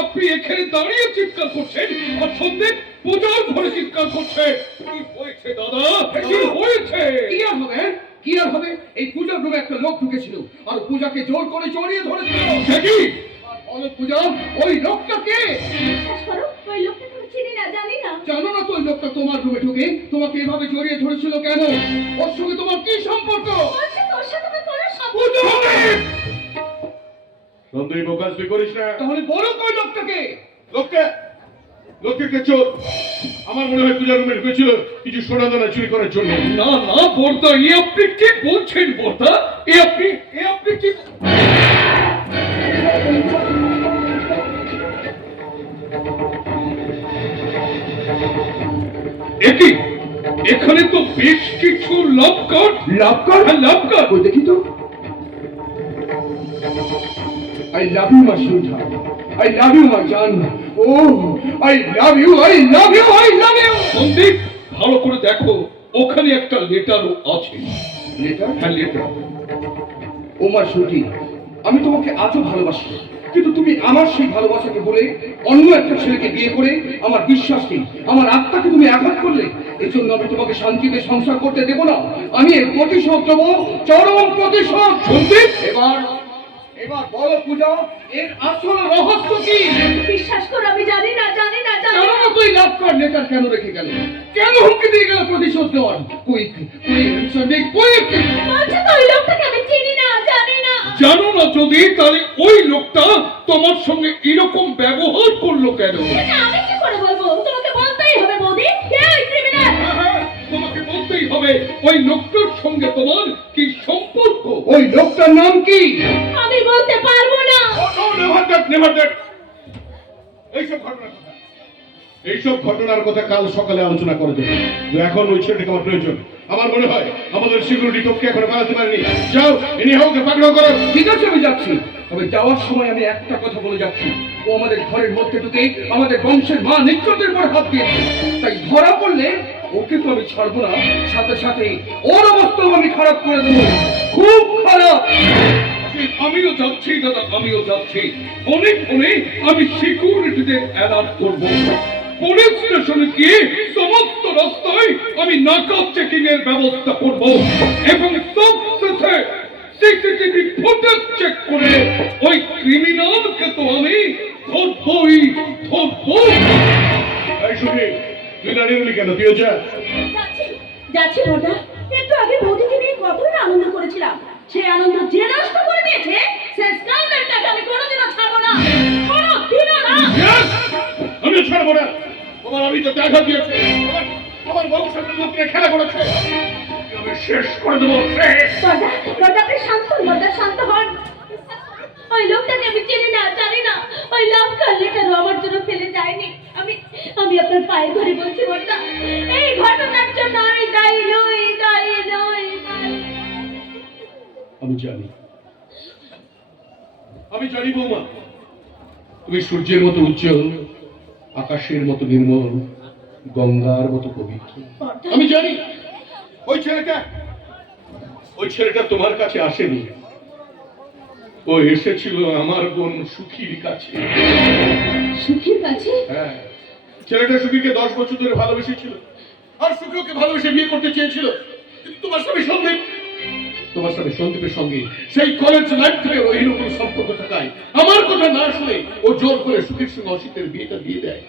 আপনি এখানে দাঁড়িয়ে চিৎকার করছেন আর সন্দীপ পূজার ঘরে চিৎকার করছে। কি হয়েছে দাদা, কি হয়েছে? কি আর হবে, কি আর হবে? এই পূজার রুমে একটা লোক ঢুকেছিল আর পূজাকে জোর করে জড়িয়ে ধরেছিল। সে কি? বলো পূজা, ওই লোকটা কে? বিশ্বাস করো, ওই লোকটা তুমি চিনি না, জানি না। জানো না তো ওই লোকটা তোমার রুমে ঢুকে তোমাকে এভাবে জড়িয়ে ধরেছিল কেন? ওর সঙ্গে তোমার কি সম্পর্ক? বলছি তোর সাথে আমার কোনো সম্পর্ক পূজা! সন্দীপ প্রকাশ তুই করিস না। তাহলে বলো কই লোকটাকে? লোককে চোর। আমার মনে হয় পূজার রুমে ঢুকেছিল কিছু সোনা দানা চুরি করার জন্য। না না বর্দা, এ আপনি কি বলছেন বর্দা? এ আপনি কি? একই এখানে তো বেশ কিছু লাভ কার্ড। ওই দেখি তো। I love you, my sweetheart. I love you, my John. Oh, I love you. Sandeep, ভালো করে দেখো, ওখানে একটা লেটারও আছে। লেটার? হ্যাঁ, লেটার। ও মা সুটি, আমি তোমাকে আজও ভালোবাসি, কিন্তু তুমি আমার সেই ভালোবাসাকে বলে অন্য একটা ছেলেকে বিয়ে করে আমার বিশ্বাসকে, আমার আত্মাকে তুমি আঘাত করলে। এই জন্য আমি তোমাকে শান্তিতে সংসার করতে দেব না। আমি এর প্রতিশোধ দেবো, চরম প্রতিশোধ। সন্দীপ, এবার বলো পূজা, এর আসল রহস্য কি? বিশ্বাস করো, আমি জানি না। জানো না তুই লাভ কর লেটার কেন রেখে গেল? কেন হুমকি দিয়ে গেল প্রতিশোধ দেওয়ার? কই বলছি তো ওই লোকটাকে আমি চিনি না, জানি না। জানো না যদি, তাহলে ওই লোকটা তোমার সঙ্গে এরকম ব্যবহার করলো কেন? এটা আমি কি করে বলবো? তোমাকে বলতেই হবে বৌদি, কে ওই ক্রিমিনাল? হ্যাঁ, তোমাকে বলতেই হবে ওই লোকটার সঙ্গে তোমার কি সম্পর্ক। ওই লোকটার নাম কি? আমি বলতে পারবো না। Never that. এইসব ঘটনার কথা কাল সকালে আলোচনা করে দেবে। এখন ওই ছেলেটাকে আমার প্রয়োজন। আমার মনে হয় আমাদের সিকিউরিটি টোপকে এখন পালাতে পারেনি। যাও, ইনি হাউকে পাকড়াও করো। ঠিক আছে, আমি যাচ্ছি। তবে যাওয়ার সময় আমি একটা কথা বলে যাচ্ছি, ও আমাদের ঘরের মধ্যে ঢুকে আমাদের বংশের মা নিত্যদের পর হাত দিয়েছে। তাই ধরা পড়লে ওকে তো আমি ছাড়বো না, সাথে সাথে ওর অবস্থাও আমি খারাপ করে দেবো, খুব খারাপ। আমিও যাচ্ছি দাদা, আমিও যাচ্ছি। ফোনে আমি সিকিউরিটিদের অ্যালার্ট করব। পুলিশ স্টেশনে গিয়ে সমস্ত রাস্তায় আমি নাকা চেকিং এর ব্যবস্থা করব এবং সবশেষে সিসিটিভি ফুটেজ চেক করে ওই ক্রিমিনালকে তো আমি ধরবই। এই শুনি, তুই দাঁড়িয়ে রইলি কেন? তুইও যা। যাচ্ছি বড়দা। একটু আগে বৌদিকে নিয়ে কতটা আনন্দ করেছিলাম, সেই আনন্দ যে নষ্ট করে দিয়েছে, সে স্ক্যান্ডালটাকে আমি কোনোদিনও ছাড়বো না, কোনোদিনও না। আমি ছাড়বো না। আমি তো দেখা দিয়েছি, আমার বংশের লোককে খেলা করেছে, আমি শেষ করে দেবো। বড়দা আপনি শান্ত হন। ওই লোকটাকে আমি চিনি না, জানি না। ওই লাভ লেটারও আমার জন্য ফেলে যায়নি। আমি আপনার পায়ে ধরে বলছি বড়দা, এই ঘটনার জন্য আমি দায়ী নই। আমি জানি বৌমা, তুমি সূর্যের মতো উজ্জ্বল, আকাশের মতো নির্মল, গঙ্গার মতো পবিত্র। আমি জানি ওই ছেলেটা তোমার কাছে আসেনি, ও এসেছিল আমার বোন সুখীর কাছে। সুখীর কাছে? হ্যাঁ, ছেলেটা সুখীকে 10 বছর ধরে ভালোবেসেছিল আর সুখী ওকে ভালোবেসে বিয়ে করতে চেয়েছিল। কিন্তু তোমার স্বামী সন্দীপের সঙ্গে সেই কলেজ লাইফ থেকে ওই রকম সম্পর্ক থাকায় আমার কথা না শুনে ও জোর করে সুখীর সঙ্গে অসিতের বিয়েটা দিয়ে দেয়।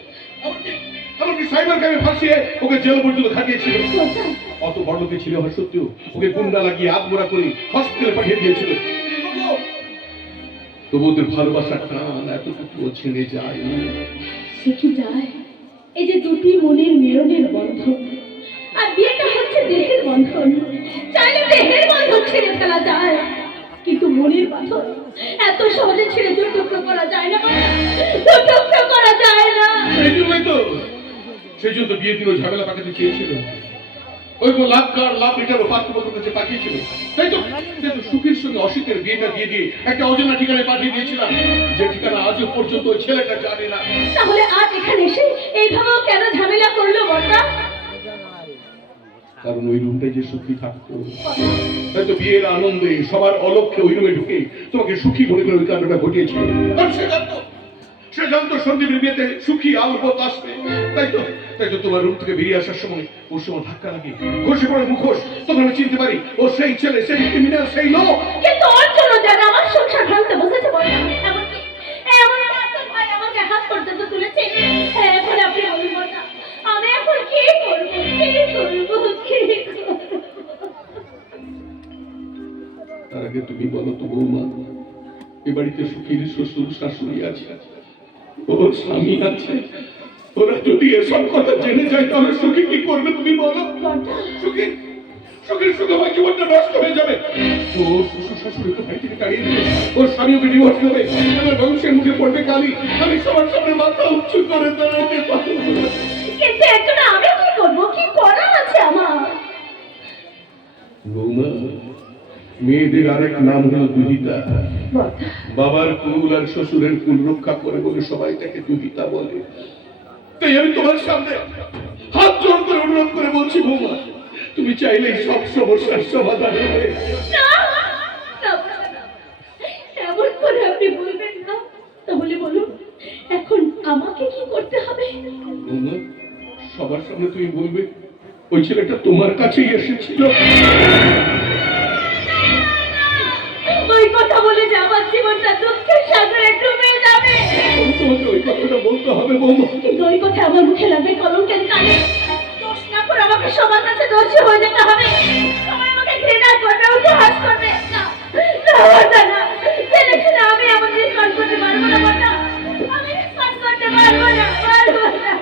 এমনকি সাইবার ক্রাইমে ফাঁসিয়ে ওকে জেল পর্যন্ত খাটিয়েছিল। অত বড় লোকে ছিল হয় সত্যিও ওকে গুন্ডা লাগিয়ে আত্মরা করে হসপিটালে পাঠিয়ে দিয়েছিল। তবু ওদের ভালোবাসার টান এতটুকু ছেড়ে যায়। এই যে দুটি মনের মিলনের বন্ধন, আর বিয়েটা হচ্ছে দেহের বন্ধন। চাইলে দেহের বন্ধন ছেড়ে ফেলা যায়, কিন্তু মনের বন্ধন এত সহজে ছেড়ে টুকরো করা যায় না। সেই জন্য বিয়ের দিনও ঝামেলা পাকাতে চেয়েছিল। ওই লাভ কার লাভ রিটার পাত্রপত্র কাছে পাঠিয়েছিল, তাই তো সুখীর সঙ্গে অসিতের বিয়েটা দিয়ে দিয়ে একটা অজানা ঠিকানায় পাঠিয়ে দিয়েছিলাম, যে ঠিকানা আজও পর্যন্ত ওই ছেলেটা জানে না। তাহলে আজ এখানে এসে এইভাবেও কেন ঝামেলা করলো বর্দা? কারণ ওই রুমটাই যে সুখী থাকতো, তাই তো বিয়ের আনন্দে সবার অলক্ষ্যে ওই রুমে ঢুকে তোমাকে সুখী মনে করে ওই কাণ্ডটা ঘটিয়েছিল। আর সে জানতো সন্দীপের বিয়েতে সুখী আলবত আসবে, তাই তো তোমার রুম থেকে বেরিয়ে আসার সময় ওর সময় ধাক্কা লাগে, খসে পড়ে মুখোশ, তখন আমি চিনতে পারি ও সেই ছেলে, সেই ক্রিমিনাল, সেই লোক। কিন্তু ওর জন্য যারা আমার সংসার ভাঙতে বসেছে বর্দা, এমনকি এমন আপনার ভাই আমাকে হাত পর্যন্ত তুলেছে। এখন আপনি বলুন বর্দা, আমি এখন কি করবো, কি করবো, কি করবো? তার আগে তুমি বলো তো বৌমা, এ বাড়িতে সুখীর শ্বশুর শাশুড়ি আছে, ওর স্বামী আছে, ওরা যদি এসব কথা জেনে যায় তাহলে সুখী কি করবে তুমি বলো? সুখীর সুখে আমার জীবনটা নষ্ট হয়ে যাবে। ও শ্বশুর শাশুড়ি তো বাড়ি থেকে তাড়িয়ে দেবে, ওর স্বামী ওকে ডিভোর্স দেবে, আমার বংশের মুখে পড়বে গালি, আমি সবার সামনে মাথা উঁচু করে দাঁড়াতে পারবো না। কিন্তু একজন আমি কি করবো, কি করার আছে আমার? বৌমা, মেয়েদের আরেক নাম হলো দুহিতা। বাবার কুল আর শ্বশুরের কুল রক্ষা করে বলে সবাই তাকে দুহিতা বলে। তাই আমি তোমার সামনে হাত জোড় করে অনুরোধ করে বলছি বৌমা, তুমি চাইলেই সব সমস্যার সমাধান হবে। না, না, না, এমন করে আপনি বলবেন না। তাহলে বলুন এখন আমাকে কি করতে হবে? বৌমা, সবার সামনে তুমি বলবে ওই ছেলেটা তোমার কাছেই এসেছিল। ওই কথা বলে যে আমার জীবনটা দুঃখের সাগরে ডুবে যাবে। তোমাকে ওই কথাটা বলতে হবে বৌমা। কিন্তু ওই কথা আমার মুখে লাগবে কলঙ্কের কানে। দোষ না করে আমাকে সবার কাছে দোষী হয়ে যেতে হবে। সবাই আমাকে ঘৃণা করবে, উপহাস করবে। না, না, না, না, ছেলেকে আমি আমার রিসপন্ড করতে পারবো না বর্দা। আমি রিসপন্ড করতে পারবো না, পারবো না।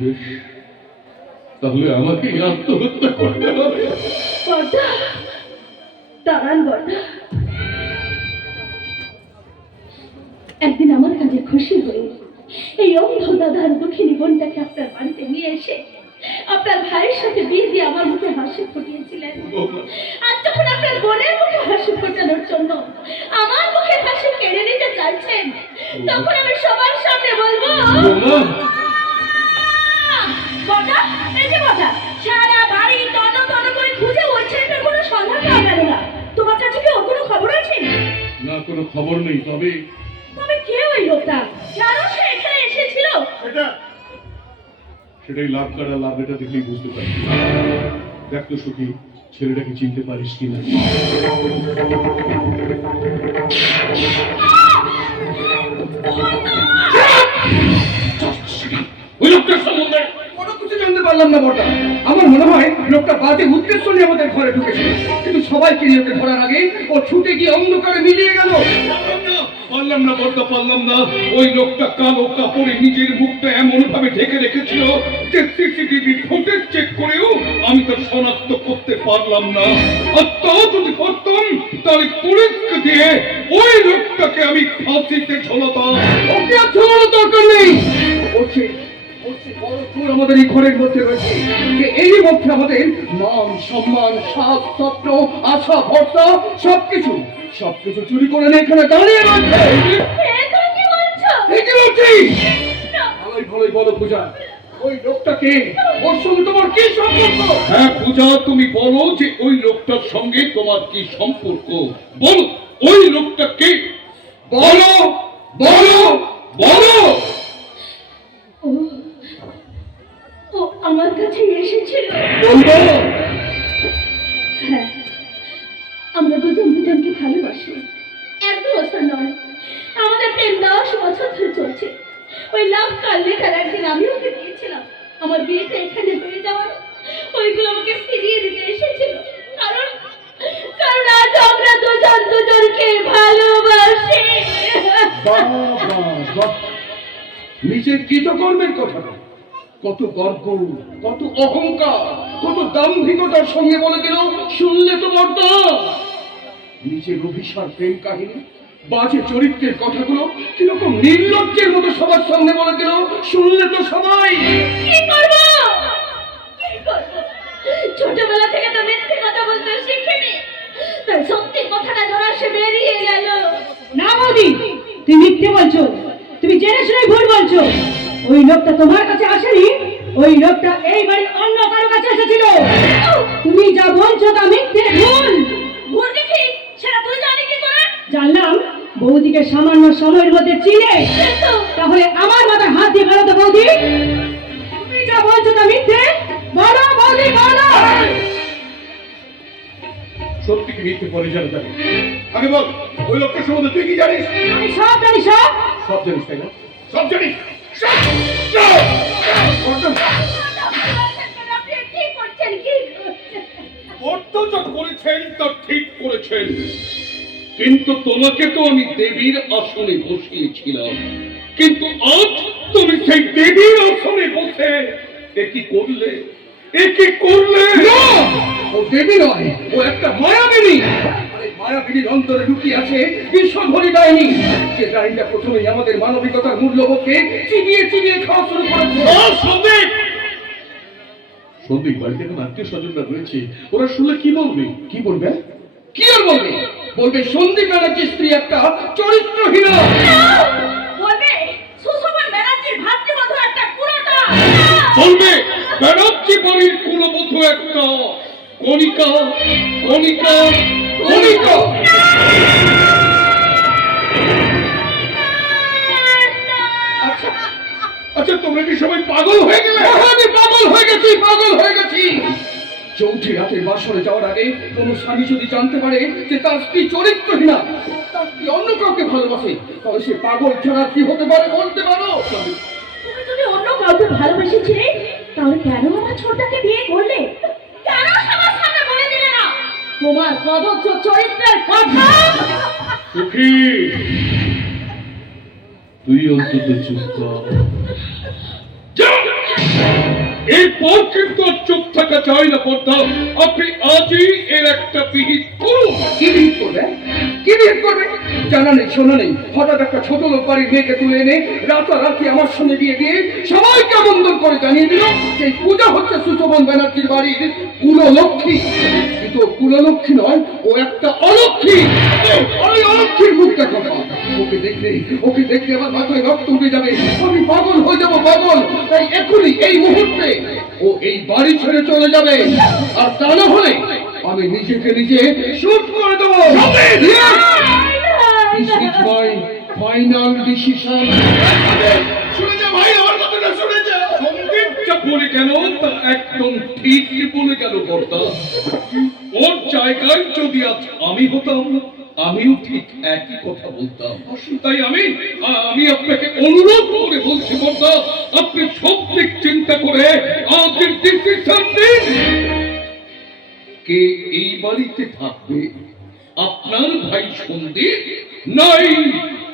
বেশ, তাহলে আমাকে আত্মহত্যা করতে হবে। বর্দা, দাঁড়ান বর্দা। একদিন আমার কাছে খুশি হয়ে এই অন্ধ দাদার দুঃখিনী বোনটাকে আপনার বাড়িতে নিয়ে এসে আপনার ভাইয়ের সাথে বিয়ে দিয়ে আমার মুখে হাসি ফুটিয়েছিলেন। আর যখন আপনার বোনের মুখে হাসি ফোটানোর জন্য আমার মুখে হাসি কেড়ে নিতে চাইছেন, তখন আমি সবার সামনে বলবো বর্দা, এই যে বর্দা, সারা বাড়ি তন্ন তন্ন করে খুঁজে ওই ছেলেটার কোনো সন্ধান পাওয়া গেল না। তোমার কাছে কি ওর কোনো খবর আছে? না, কোনো খবর নেই। তবে কে ওই লোকটা? জানো সে এখানে এসেছিল? সেটাই লাভ কাটা লাভ, এটা দেখলেই বুঝতে পারি। দেখ তো সুখী, ছেলেটাকে চিনতে পারিস কিনা। ওই লোকটার সম্বন্ধে কোনো কিছু জানতে পারলাম না বটা। আমার মনে হয় লোকটা বাজে উদ্দেশ্য নিয়ে আমাদের ঘরে ঢুকেছিল, কিন্তু সবাইকে নিয়ে ওকে ধরার আগে ও ছুটে গিয়ে অন্ধকারে মিলিয়ে গেল। পারলাম না বলতে পারলাম না। ওই লোকটা কালো কাপড়ে নিজের মুখটা এমন ভাবে ঢেকে রেখেছিল যে সিসিটিভি ফুটেজ চেক করেও আমি তো শনাক্ত করতে পারলাম না। আর তাও যদি করতাম তাহলে পুলিশকে দিয়ে ওই লোকটাকে আমি ফাঁসিতে ঝোলাতাম। ওকে আর ঝোলানোর দরকার নেই। ওকে বড় চোর আমাদের এই ঘরের মধ্যে রয়েছে, যে এই মধ্যে আমাদের মান সম্মান সাত স্বপ্ন আশা ভরসা সবকিছু চুরি করে নিয়ে এখানে দাঁড়িয়ে রয়েছে। তুমি কি বলছো? ঠিকই বলছি। ভালোই ভালোই বলো পূজা, ওই লোকটাকে, ওর সঙ্গে তোমার কি সম্পর্ক? হ্যাঁ পূজা, তুমি বলো যে ওই লোকটার সঙ্গে তোমার কি সম্পর্ক। বলো ওই লোকটা কে? বলো বলো বলো। ও আমার কাছে এসেছিল। হ্যাঁ, আমরা দুজন দুজনকে ভালোবাসি। 1 বছর নয়, আমাদের প্রেম 10 বছর ধরে চলছে। ওই লাভ কাল লেটার একদিন আমি ওকে দিয়েছিলাম। আমার বিয়েটা এখানে হয়ে যাওয়ার ওইগুলো আমাকে ফিরিয়ে দিতে এসেছিল। কারণ আজ আমরা দুজন দুজনকে ভালোবাসি। নিজের কৃতকর্মের কথা, কত গর্ব, কত অহংকার, কত দাম্ভিকতার সঙ্গে বলে দিল, শুনলে তো বর্দা। নিজের অভিশাপ প্রেম কাহিনী, বাজে চরিত্রের কথাগুলো কিরকম এরকম নির্লজ্জের মতো সবার সামনে বলে দিল, শুনলে তো সবাই। কি করবো? কি করবো? ছোটবেলা থেকে তো মিথ্যে কথা বলতে শিখিনি, তাই সত্যি কথাটা ধরা সে বেরিয়ে গেল। না বৌদি, তুমি মিথ্যে বলছো, তুমি জেনে শুনে ভুল বলছো। ওই লোকটা তোমার কাছে আসেনি, ওই লোকটা এই বাড়ির অন্য কারো কাছে এসেছিল। তুমি যা বলছো তা মিথ্যে, ভুল। ভুল কি ঠিক সেটা তুই জানি কি করে? জানলাম বৌদিকে সামান্য সময়ের মধ্যে চিনে, তাহলে আমার মাথায় হাত দিয়ে বলো তো বৌদি, তুমি যা বলছো তা মিথ্যে, বলো বৌদি বলো। সত্যি কি মিথ্যে পরে জানা যাবে? আগে বল, ওই লোকটার সম্বন্ধে তুই কি জানিস? আমি সব জানি, সব। সব জানিস তাই না? সব জানিস? সব! সব! সব! আপনি কি করছেন? কি করছেন? অত্যাচার করেছেন তা ঠিক করেছেন, কিন্তু তোমাকে তো আমি দেবীর আসনে বসিয়েছিলাম, কিন্তু আজ তুমি সেই দেবীর আসনে বসে এ কি করলে? এ কি করলে? না! ও দেবী নয়, ও একটা মায়াবিনী। আর এই মায়াবিনীর অন্তরে লুকিয়ে আছে বিশ্বভরি ডাইনি। যে ডাইনিটা প্রথমেই আমাদের মানবিকতার মূল্যবোধকে চিবিয়ে চিবিয়ে খাওয়া শুরু করেছে। সন্দীপ! সন্দীপ, বাড়িতে এখন আত্মীয় স্বজনরা রয়েছে, ওরা শুনলে কি বলবে? কি বলবে? কি আর বলবে? বলবে সন্দীপ ব্যানার্জির স্ত্রী একটা চরিত্রহীনা। বলবে সুশোভন ব্যানার্জির ভাতৃবধূ একটা কুড়াটা। বলবে ব্যানার্জি বাড়ির কুলবধূ একটা কণিকা, কণিকা, কণিকা। আচ্ছা, আচ্ছা, তোমরা কি সবাই পাগল হয়ে গেলে? আমি পাগল হয়ে গেছি, পাগল হয়ে গেছি। চৌঠি রাতে বাসরে যাওয়ার আগে কোনো স্বামী যদি জানতে পারে যে তার স্ত্রী চরিত্রহীনা, তার স্ত্রী অন্য কাউকে ভালোবাসে, তাহলে সে পাগল ছাড়া কি হতে পারে বলতে পারো? তুমি যদি অন্য কাউকে ভালোবেসেছিলে, তাহলে কেন আমার ছোটটাকে বিয়ে করলে? কেন সবার সামনে বলে দিলে না তোমার কদর্য চরিত্রের কথা? সুখী, তুই অন্তত চুপ কর। যা! এরপর কিন্তু আর চুপ থাকা চাই না পর্দা। আপনি আজই এর একটা বিহিত করুন। কি বিহিত করবে? কি বিহিত করবে? জানা নেই, শোনা নেই, হঠাৎ একটা ছোট লোক বাড়ির মেয়েকে তুলে এনে রাতারাতি আমার সঙ্গে বিয়ে দিয়ে সবাইকে আমন্ত্রণ করে জানিয়ে দিল যে পূজা হচ্ছে সুশোভন ব্যানার্জির বাড়ির কুললক্ষ্মী। কিন্তু ও কুললক্ষ্মী নয়, ও একটা অলক্ষ্মী। ওই অলক্ষ্মীর মুখ দেখো না। ওকে দেখলে আমার মাথায় রক্ত উঠে যাবে, আমি পাগল হয়ে যাবো, পাগল। তাই এখনই এই মুহূর্তে ও এই বাড়ি ছেড়ে চলে যাবে, আর তা না হলে আমি নিজেকে নিজে শুট করে দেবো। This is my final decision. শুনে যা ভাই, আমার কথাটা শুনে যা। সন্দীপ যা বলে গেল তা একদম ঠিক বলে গেল পর্দা। ওর জায়গায় যদি আজ আমি হতাম, আমিও ঠিক একই কথা বলতাম। তাই আমি আপনাকে অনুরোধ করে বলছি পর্দা, আপনি সব দিক চিন্তা করে আজকের ডিসিশন নিন। কে এই বাড়িতে থাকবে? আপনার ভাই সন্দীপ, নাই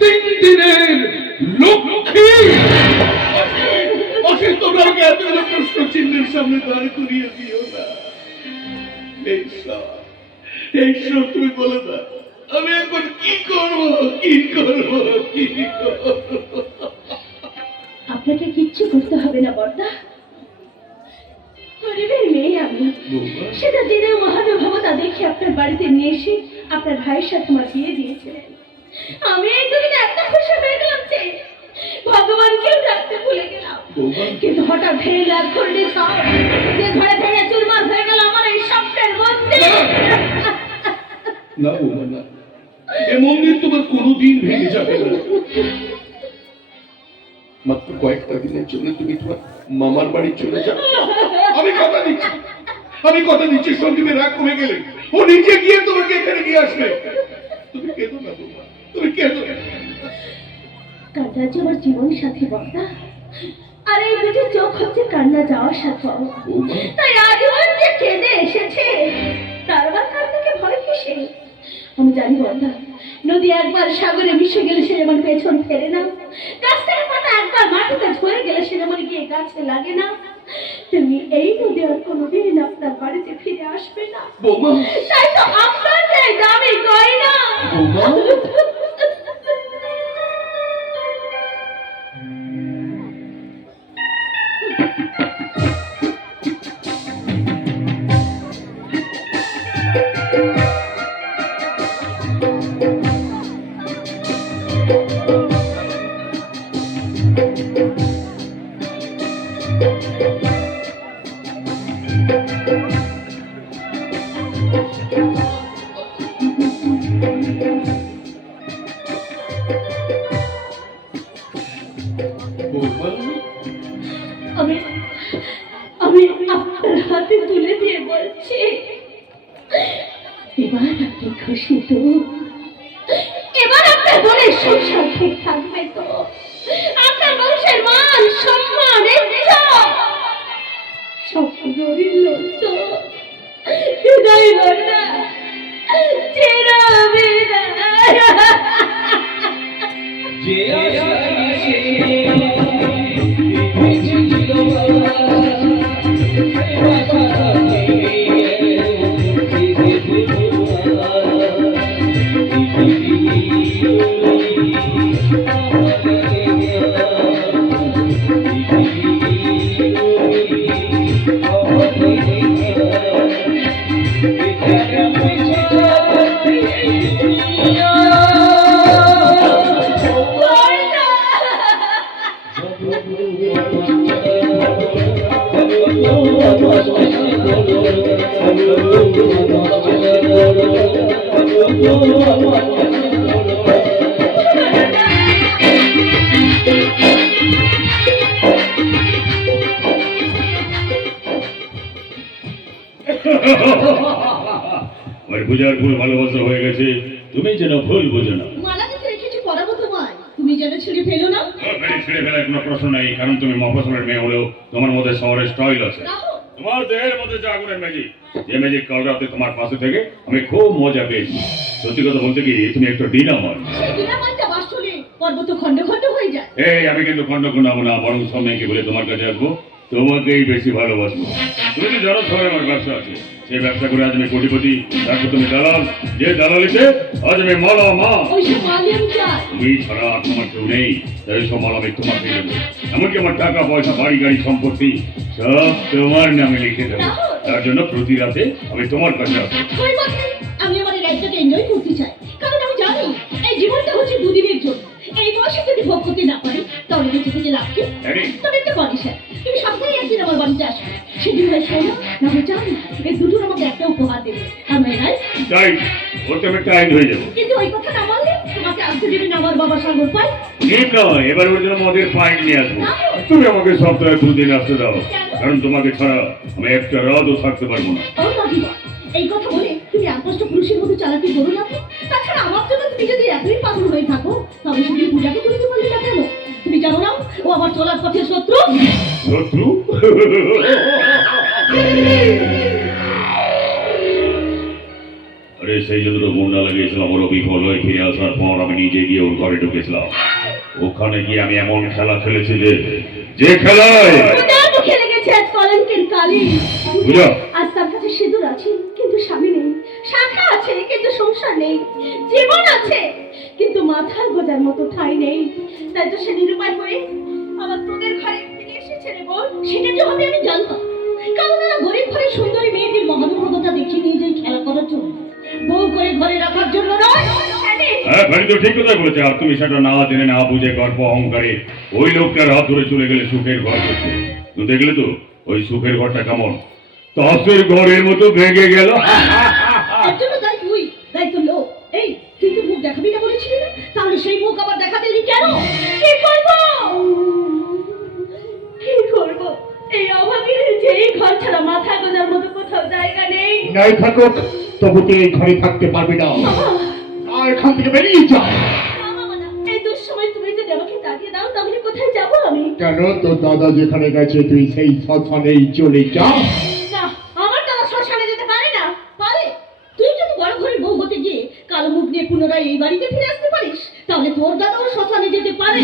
3 দিনের লক্ষ্মী? অশেষ, তোমরা আমাকে এতগুলো প্রশ্ন চিহ্নের সামনে দাঁড় করিয়ে দিও না। এই সব তুমি বলে দাও, আমি এখন কি করব? কি করব? কি করব? আপনাকে কিচ্ছু করতে হবে না বর্দা, গরিবের মেয়ে আমি। সেটা দিনে মহানুভবতা দেখে আপনার বাড়িতে নিয়ে এসে আপনার ভাইয়ের সাথে আমার বিয়ে দিয়েছিলেন। আমি এই দুদিনে একটা খুশি হয়ে গেলাম যে ভগবানকেও ডাকতে ভুলে গেলাম। কিন্তু হঠাৎ ভেঙে লাগ ঘুরলি ঝড়, যে ঘরে ভেঙে চুরমার হয়ে গেল আমার এই স্বপ্নের মন্দির। না বৌমা, না, এ মন্দির তোমার কোনোদিন ভেঙে যাবে না। মাত্র কয়েকটা দিনের জন্য তুমি তোমার মামার বাড়ি চলে যাও। আমি কথা দিচ্ছি সন্দীপের রাগ কমে গেলে ও নিজে গিয়ে তোমাকে এখানে নিয়ে আসবে। তুমি কেঁদো না বৌমা, তুমি কেঁদো না। কান্না যে আমার জীবন সাথী বর্দা, আর এই দুটি চোখ হচ্ছে কান্না যাওয়ার সাথে। তাই আজীবন যে কেঁদে এসেছে, তার আবার কান্নাকে ভয় কিসে? আমি জানি বর্দা, নদী একবার সাগরে মিশে গেলে সে যেমন পেছন ফেরে না, গাছ থেকে পাতা একবার মাটিতে ঝরে গেলে সে যেমন গিয়ে গাছে লাগে না, তুমি এই নদী আর কোনোদিন আপনার বাড়িতে ফিরে আসবে না। বৌমা, তাই তো আপনার যে দামি গয়না। বৌমা, বৌমা, আমি আমি আপনার হাতে তুলে দিয়ে বলছি, এবার আপনি খুশি তো? এবার আপনার বোনের সংসার ঠিক থাকবে তো? আপনার বংশের মান সম্মান ইজ্জত সব গরিল তো? হৃদয় বর্ণা চেরা বেরা যে আশায় ছিল আমার পূজার ফুল ভালোবাসা হয়ে গেছে, তুমি যেন ভুল বুঝো না। মালা দিতে রেখেছি পরাবো তোমায়, তুমি যেন ছিঁড়ে ফেলো না। ছেড়ে ফেলার কোনো প্রশ্ন নেই, কারণ তুমি মফসলের মেয়ে হলেও তোমার মধ্যে শহরের স্টাইল আছে। রাহুল, তোমার দেহের মধ্যে যে আগুনের ম্যাজিক, যে ম্যাজিক কাল রাতে তোমার পাশে থেকে আমি খুব মজা পেয়েছি। সত্যি কথা বলতে কি, তুমি একটা ডিনামার। সেই দিনামানটা বাসলে পর্বত খণ্ড খণ্ড হয়ে যায়। এই আমি কিন্তু খন্ড খন্ড হবো না, বরং সব মেয়েকে বলে তোমার কাছে আসবো, তোমাকেই বেশি ভালোবাসবো। তুমি তো জানো শহরে আমার ব্যবসা আছে, সেই ব্যবসা করে আজ আমি কোটিপতি, তারপর তুমি দালাল, যে দালালিতে আজ আমি মালা মা। ওইসব মালি আমি চাই। তুমি ছাড়া আর তোমার কেউ নেই, তাই সব মাল আমি তোমাকে দেবো। এমনকি আমার টাকা পয়সা, বাড়ি গাড়ি, সম্পত্তি সব তোমার নামে লিখে দেবো। তার জন্য প্রতি রাতে আমি তোমার কাছে আসবো। ওই মতে আমি আমার এই লাইফটাকে এনজয় করতে চাই, কারণ আমি জানি এই জীবনটা হচ্ছে দুদিনের জন্য। এই বয়সে যদি ভোগ করতে না পারি তাহলে বেঁচে থেকে লাভ কি? তবে একটা বলি স্যার, তুমি সপ্তাহে একদিন আমার বাড়িতে আসবে, সেদিন হয় শোনো না হয় জানি, এই দুটোর আমাকে একটা উপহার দেবে। আমি নাই তাই ওতে আমি টাইম হয়ে যাবো। কিন্তু ওই কথা না বললে তোমাকে আসতে দেবে না আমার বাবা সাগর পাই। ঠিক নয়, এবার ওর জন্য মদের পাইন নিয়ে আসবো। তুমি আমাকে সপ্তাহে 2 দিন আসতে দাও, কারণ তোমাকে ছাড়া আমি একটা রাতও থাকতে পারবো না। ও মাঝিবা, এই কথা বলে তুমি একমাত্র পুরুষের মতো চালাকি করো না তো। তাছাড়া আমার জন্য তুমি যদি এতই পাগল হয়ে থাকো, তবে শুধু পূজাকে তুলতে পারলি না কেন? তুমি জানো না ও আমার চলার পথে শত্রু। শত্রু? আরে সেই জন্য তো গুন্ডা লাগিয়েছিলাম, ওর বিফল হয়ে ফিরে আসার পর আমি নিজে গিয়ে ওর ঘরে ঢুকেছিলাম। ওখানে গিয়ে আমি এমন খেলা খেলেছি যে খেলায় পূজার মুখে লেগেছে আজ কলঙ্কের কালি। পূজা, আজ তার কাছে সিঁদুর আছে কিন্তু স্বামী নেই, শাখা আছে কিন্তু সংসার নেই, জীবন আছে কিন্তু মাথার গোজার মতো ঠাঁই নেই। তাই তো সে নিরুপায় হয়ে আমার তোদের ঘরে ফিরে এসেছে রে বোন। সেটা যে হবে আমি জানতাম, কারণ তারা গরিব ঘরে সুন্দরী মেয়েদের মহানুভবতা দেখিয়ে নিয়ে যায় খেলা করার জন্য, বউ করে ঘরে রাখার জন্য নয়। হ্যাঁ ভাই তো ঠিক কথাই বলেছে। আর তুমি সেটা না জেনে না বুঝে গর্ব অহংকারে ওই লোকটার হাত ধরে চলে গেলে সুখের ঘর করতে। তুমি দেখলে তো ওই সুখের ঘরটা কেমন তাসের ঘরের মতো ভেঙে গেল। এর জন্য তাই তুই তাই তো লোক। এই তুই তো মুখ দেখাবি না বলেছিলি না, তাহলে সেই মুখ আবার দেখাতে এলি কেন? কি করব কি করব? এই অভাগীর যে এই ঘর ছাড়া মাথা গোজার মতো কোথাও জায়গা নেই। নাই থাকুক, তবু তুই এই ঘরে থাকতে পারবি না। আর এখান থেকে বেরিয়ে যা। না বাবা না, এই দুঃসময় তুমি যদি আমাকে তাড়িয়ে দাও তাহলে কোথায় যাব আমি? কেন তোর দাদা যেখানে গেছে তুই সেই শ্মশানেই চলে যা। না, আমার দাদা শ্মশানে যেতে পারে না। পারে? তুই যদি বড় ঘরের বউ হতে গিয়ে কালো মুখ নিয়ে পুনরায় এই বাড়িতে ফিরে আসতে পারিস, তাহলে তোর দাদাও শ্মশানে যেতে পারে।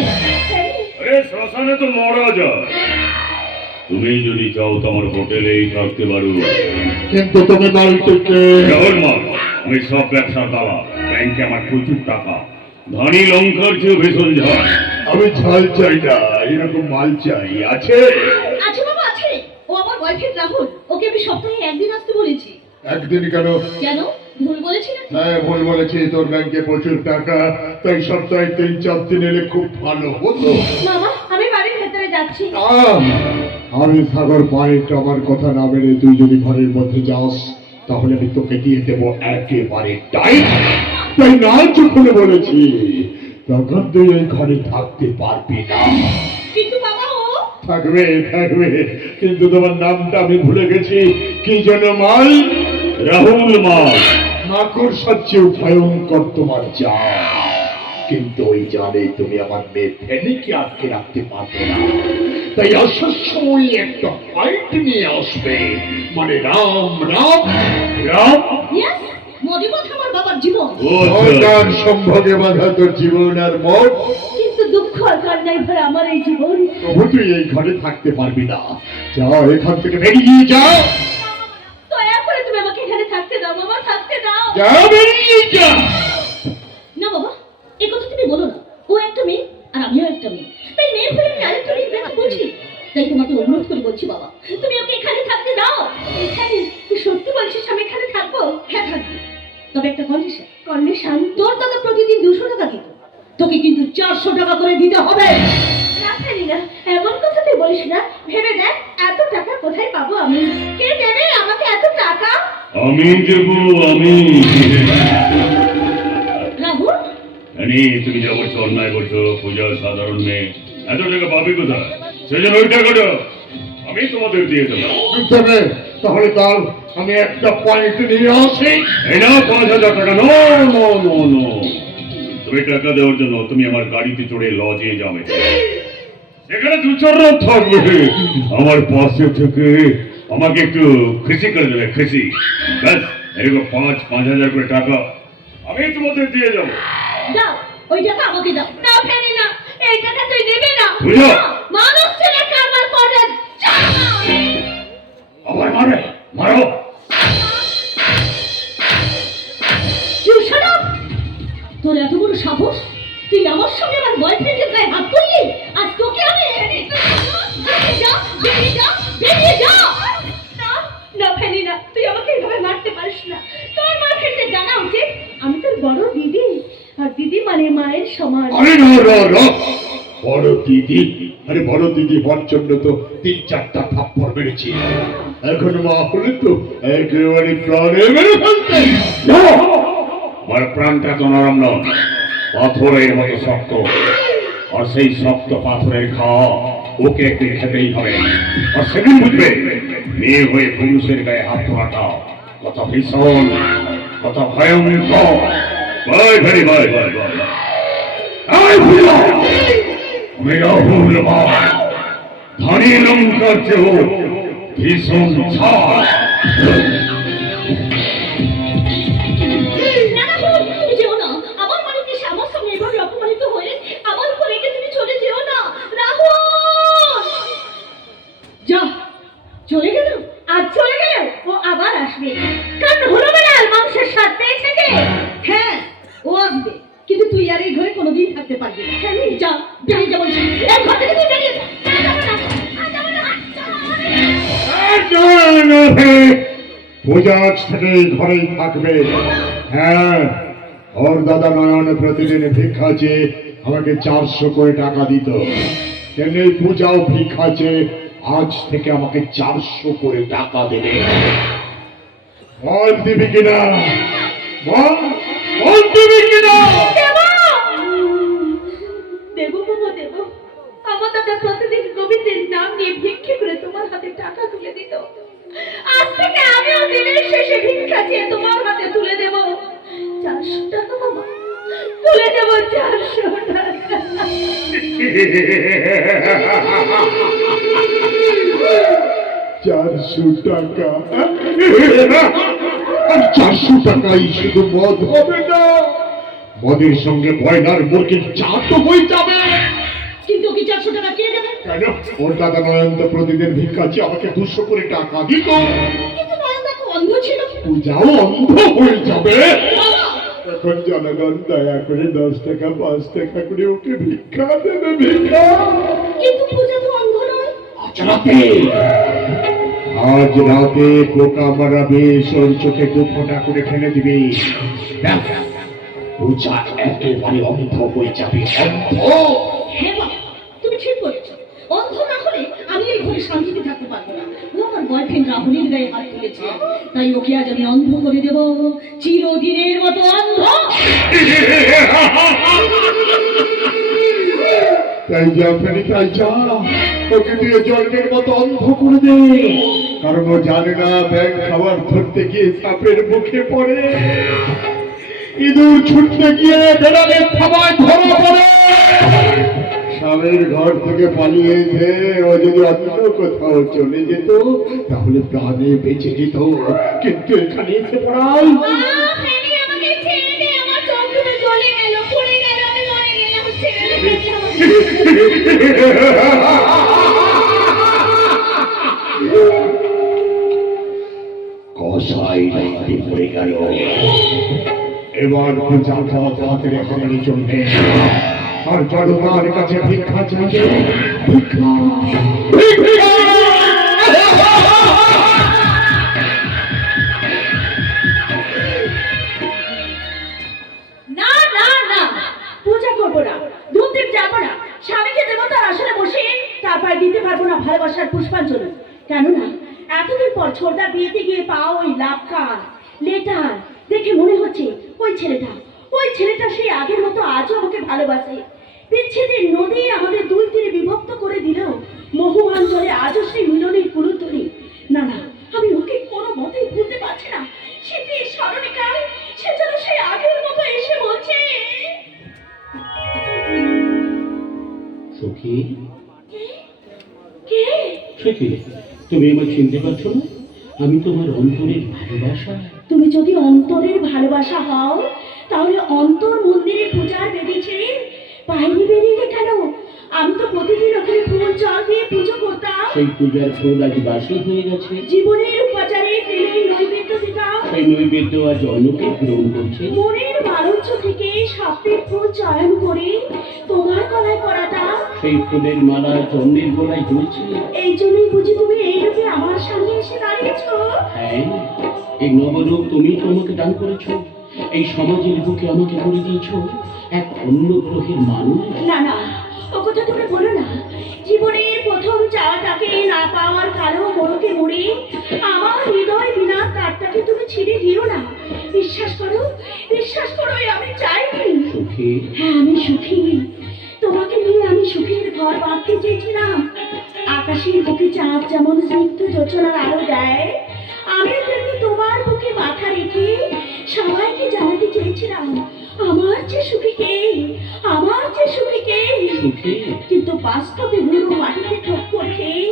আরে শ্মশানে তো মরা যায়, তুমি যদি চাও তো আমার হোটেলেই থাকতে পারো। কিন্তু তুমি বাড়িতে কেবল মাল, আমি সব ব্যবসার দালা, ব্যাংকে আমার প্রচুর টাকা, ধনী লঙ্কার চেয়ে ভীষণ ঝড়। আমি ঝাল চাই না, এরকম মাল চাই। আছে আছে বাবা আছে। ও আমার বয়ফ্রেন্ড রাহুল, ওকে আমি সপ্তাহে একদিন আসতে বলেছি। একদিন কেন? কেন? ভুল বলেছি না? হ্যাঁ ভুল বলেছি, তোর ব্যাংকে প্রচুর টাকা, তাই সপ্তাহে 3-4 দিন এলে খুব ভালো হতো। মামা আমি বাড়ির ভেতরে যাচ্ছি। আমি সাগর পয়েন্ট আমার কথা না মেনে তুই যদি ঘরের মধ্যে যাস তাহলে আমি তোকে দিয়ে দেবো একেবারে টাইট। তাই না চুপ বলেছি, তখন তুই এই ঘরে থাকতে পারবি না। কিন্তু বাবা ও থাকবে থাকবে, কিন্তু তোমার নামটা আমি ভুলে গেছি, কি যেন মাল? রাহুল মাল। মাকড় সবচেয়ে ভয়ঙ্কর তোমার যা, কিন্তু ওই জানে তুমি আমার মেয়ে ফেনিকে আটকে রাখতে পারবে না, তাই আসার সময় একটা ফাইট নিয়ে আসবে, মানে রাম রাম রাম। ইয়েস, মোদি কথা আমার বাবার জীবন। তার সম্ভোগে বাধা তোর জীবন আর মত, কিন্তু দুঃখ আর কান্নায় ভরা আমার এই জীবন। তবু তুই এই ঘরে থাকতে পারবি না, যা এখান থেকে বেরিয়ে যা, দয়া করে তুমি আমাকে এখানে থাকতে দাও বাবা, থাকতে দাও। যা বেরিয়ে যা। না বাবা, এই কথা তুমি বলো না। ও একটা মেয়ে আর আমিও একটা মেয়ে, তাই মেয়ে হয়ে আমি আরেকটা মেয়ে ব্যাখ্যা বলছি। তাই তোমাকে অনুরোধ করে বলছি বাবা, তুমি ওকে এখানে থাকতে দাও। এখানে তুই সত্যি বলছিস আমি এখানে থাকবো? হ্যাঁ থাকবি, তবে একটা কন্ডিশন। কন্ডিশন? তোর দাদা প্রতিদিন 200 টাকা দিত, তোকে কিন্তু 400 টাকা করে দিতে হবে। না জানি না, এমন কথা তুই বলিস না। ভেবে দেখ এত টাকা কোথায় পাবো আমি? কে দেবে আমাকে এত টাকা? আমি দেব, আমি। রাহুল, তুমি যা বলছো অন্যায় করছো। পূজা সাধারণ মেয়ে, এত টাকা পাবে কোথায়? সেজন্য ওই টাকাটা আমি তোমাদের দিয়ে দেবো। তবে তাহলে তার আমি একটা পয়েন্ট নিয়ে আসি। এই না 5,000 টাকা। নো নো নো নো, তুমি টাকা দেওয়ার জন্য তুমি আমার গাড়িতে চড়ে লজে যাবে, সেখানে 2-4 রাত থাকবে, আমার পাশে থেকে আমাকে একটু খুশি করে দেবে, খুশি। ব্যাস এরকম 5,000 করে টাকা আমি তোমাদের দিয়ে যাবো। দাও ওই টাকা আমাকে দাও। না ফেরি না, এই টাকা তুই দিবি না। বুঝো? মানুষ ছেলে কারবার করে আবার মারে, মারো। তোর এত বড় সাহস, তুই আমার সঙ্গে আমার বয়ফ্রেন্ডের গায়ে হাত তুললি। আর তোকে আমি বেরিয়ে যা, বেরিয়ে যা, বেরিয়ে যা। না না ফেলি না, তুই আমাকে এভাবে মারতে পারিস না। তোর বয়ফ্রেন্ডের জানা উচিত আমি তোর বড় দিদি, আর দিদি মানে মায়ের সমান। আরে না না না, বড় দিদি? আরে বড় দিদি হওয়ার জন্য তো 3-4টা থাপ্পড় মেরেছি, এখন মা হলে তো একেবারে প্রাণে মেরে ফেলতে। আমার প্রাণটা তো নরম নয়, পাথরের মতো শক্ত, আর সেই শক্ত পাথরের খাওয়া ওকে একদিন খেতেই হবে, আর সেদিন বুঝবে মেয়ে হয়ে পুরুষের গায়ে হাত তোলাটা কত ভীষণ, কত ভয়ঙ্কর। বাই ভাই বাই বাই বাই। আমি রাহুল মাল, ধানি লঙ্কার চেয়েও ভীষণ ছাড়। না না তুমি যেও না, আমার বাড়িতে এসে আমার সঙ্গে এভাবে অপমানিত হয়ে আমার উপর রেখে তুমি চলে যেও না। রাহুল যা, চলে গেল। আজ চলে গেল, ও আবার আসবে, কারণ হলো বেলাল মাংসের স্বাদ পেয়েছে যে। হ্যাঁ ও আসবে, কিন্তু তুই আর এই ঘরে কোনোদিন থাকতে পারবি না। হ্যাঁ যা, বেরিয়ে যা বলছি, এই ঘর থেকে তুই বেরিয়ে যা। পূজা আজ থেকে ঘরেই থাকবে। হ্যাঁ, ওর দাদা নয়ন প্রতিদিন ভিক্ষা চেয়ে আমাকে 400 করে টাকা দিত, তেমনি পূজাও ভিক্ষা চেয়ে আজ থেকে আমাকে 400 করে টাকা দেবে। বল দিবি কিনা? বল বল দিবি কিনা? দেবো বাবা দেবো। আমার দাদা প্রতিদিন গোবিন্দের নাম নিয়ে ভিক্ষে করে তোমার হাতে টাকা তুলে দিত। আজ থেকে আমিও দিনের শেষে ভিক্ষা চেয়ে তোমার হাতে তুলে দেব 400 টাকা বাবা, তুলে দেব 400 টাকা। 400 টাকা? 400 টাকাই শুধু মদ হবে না, মদের সঙ্গে ব্রয়লার মুরগির চাটও হয়ে যাবে। কিন্তু কি 400 টাকা কে দেবে? কেন? ওর দাদা নয়ন তো প্রতিদিন ভিক্ষা চেয়ে আমাকে 200 করে টাকা দিত। কিন্তু নয়ন দেখো অন্ধ ছিল। পূজাও অন্ধ হয়ে যাবে। বাবা, এখন জনগণ দয়া করে 10 টাকা 5 টাকা করে ওকে ভিক্ষা দেবে, ভিক্ষা। কিন্তু পূজা তো অন্ধ নয়। আজ রাতে আজ রাতে পোকা মারাবে, ওর চোখে 2 ফোঁটা করে ফেলে দিবি। পূজা একেবারে অন্ধ হয়ে যাবে, অন্ধ। হ্যাঁ বাবা, তুমি ঠিক বলেছো। অন্ধ না হলে আমি এই ঘরে শান্তিতে থাকতে পারবো না। ও আমার বয়ফ্রেন্ড রাহুলের গায়ে হাত তুলেছে, তাই ওকে আজ আমি অন্ধ করে দেব, চিরদিনের মতো অন্ধ। তাই যা ফেলি, তাই যা, ওকে দিয়ে জলের মতো অন্ধ করে দে। কারণ ও জানে না ব্যাং খাবার ধরতে গিয়ে সাপের মুখে পড়ে, ইঁদুর ছুটতে গিয়ে বেড়ালের থাবায় ধরা পড়ে। স্বামীর ঘর থেকে পালিয়েছে, ও যদি অন্য কোথাও চলে যেত তাহলে প্রাণে বেঁচে যেত, কিন্তু এখানে এসে পড়াই। আমাকে ছেড়ে দে, আমার চোখ দুটো জ্বলে গেল, পুড়ে গেল, আমি মরে গেলাম, ছেড়ে দে আমাকে। কসাই রাতে পড়ে গেল। এবার পূজা হাতে রেখে চলবে, আর জড়তার কাছে ভিক্ষা চাইবে, ভিক্ষা, ভিক্ষা। না না না, পূজা করবো না, ধূপদীপ যাবো না, স্বামীকে দেবো তার আসলে বসে, তারপর দিতে পারবো না ভালোবাসার পুষ্পাঞ্জলি। কেননা এতদিন পর ছোটদার বিয়েতে গিয়ে পাওয়া ওই লাভ কার্ড, লেটার দেখে মনে হচ্ছে ওই ছেলেটা সেই আগের মতো আজও আমাকে ভালোবাসে। বিচ্ছেদের নদী আমাদের 2 তীরে বিভক্ত করে দিলেও মোহমান জলে আজও সেই মিলনের কুলুধ্বনি। না না, আমি ওকে কোনো মতেই ভুলতে পারছি না। স্মৃতির স্মরণিকায় সে যেন সেই আগের মতো এসে বলছে, সখী, কে? সখী, তুমি আমার চিনতে পারছো না? আমি তোমার অন্তরের ভালোবাসা। তুমি যদি অন্তরের ভালোবাসা হও, তাহলে অন্তর মন্দিরে পূজার বেদি ছেড়ে বাইরে বেরিয়ে কেন? আমি তো প্রতিদিন ওখানে ফুল জল দিয়ে পুজো করতাম। সেই পূজার ফুল আজ বাসি হয়ে গেছে। জীবনের উপাচারে প্রেমের নৈবেদ্য দিতাম। সেই নৈবেদ্য আজ অন্যকে গ্রহণ করছে। মনের বালুঞ্চ থেকে সাপের ফুল চয়ন করে তোমার গলায় পরাতাম। সেই ফুলের মালা চন্দ্রের গলায় ঝুলছে। এই জন্যই বুঝি তুমি এই রূপে আমার সামনে এসে দাঁড়িয়েছো? হ্যাঁ, এই নবরূপ তুমি তো আমাকে দান করেছো। এই সমাজের বুকে আমাকে করে দিয়েছো এক অন্য গ্রহের মানুষ। না না, ও কথা তুমি বলো না। জীবনের প্রথম চাওয়াটাকে না পাওয়ার কালো মোড়কে মুড়ে আমার হৃদয় বিনা তারটাকে তুমি ছিঁড়ে দিও না। বিশ্বাস করো, আমি চাইনি। সুখী, হ্যাঁ, আমি সুখী। তোমাকে নিয়ে আমি সুখের ঘর বাঁধতে চেয়েছিলাম। আকাশের বুকে চাঁদ যেমন স্নিগ্ধ যোচনার আলো দেয়, আমি তেমনি তোমার বুকে মাথা রেখে সবাইকে জানাতে চেয়েছিলাম আমার যে সুখী কে, আমার যে সুখী কে। সুখী, কিন্তু বাস্তবে হুড়ো মাটিতে ঠক্কর খেয়ে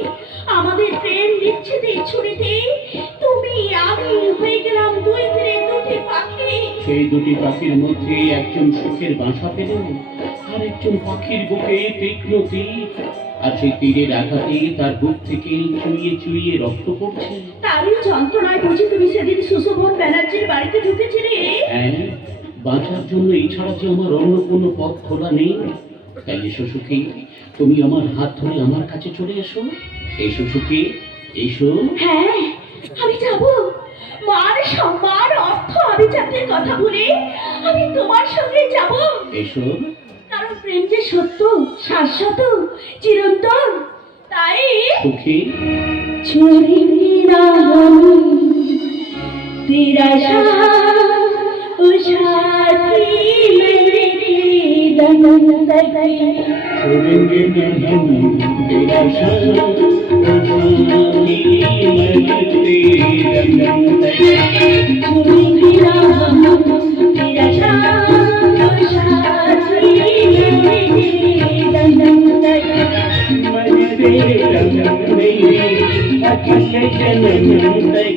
আমাদের প্রেম বিচ্ছেদের ছুরিতে তুমি আমি হয়ে গেলাম 2 তীরে 2টি পাখি। সেই দুটি পাখির মধ্যে একজন সুখের বাসা পেল, আর একজন পাখির বুকে তীক্ষ্ণ তীর। আর সেই তীরের আঘাতে তার বুক থেকে চুইয়ে চুইয়ে রক্ত পড়ছে। তারই যন্ত্রণায় বুঝি তুমি সেদিন সুশোভন ব্যানার্জির বাড়িতে ঢুকেছিলে? হ্যাঁ, বাঁচার জন্য এছাড়া যে আমার অন্য কোনো পথ খোলা নেই। তাই এসো সুখী, তুমি আমার হাত ধরে আমার কাছে চলে এসো। এসো সুখী, এসো। হ্যাঁ, আমি যাব। মান সম্মান অর্থ আভিজাত্যের কথা ভুলে আমি তোমার সঙ্গে যাব। এসো। কারণ প্রেম যে সত্য, শাশ্বত, চিরন্তন। তাই সুখী, छोड़ेंगे ना हम तेरा साथ ओ साथी मेरे दम तक। छोड़ेंगे न हम तेरा साथ, ओ साथी मरते दम तक। छोड़ेंगे ना हम तेरा साथ ओ साथी मेरे दम तक। मरते दम तक, अखिल जन्म तक।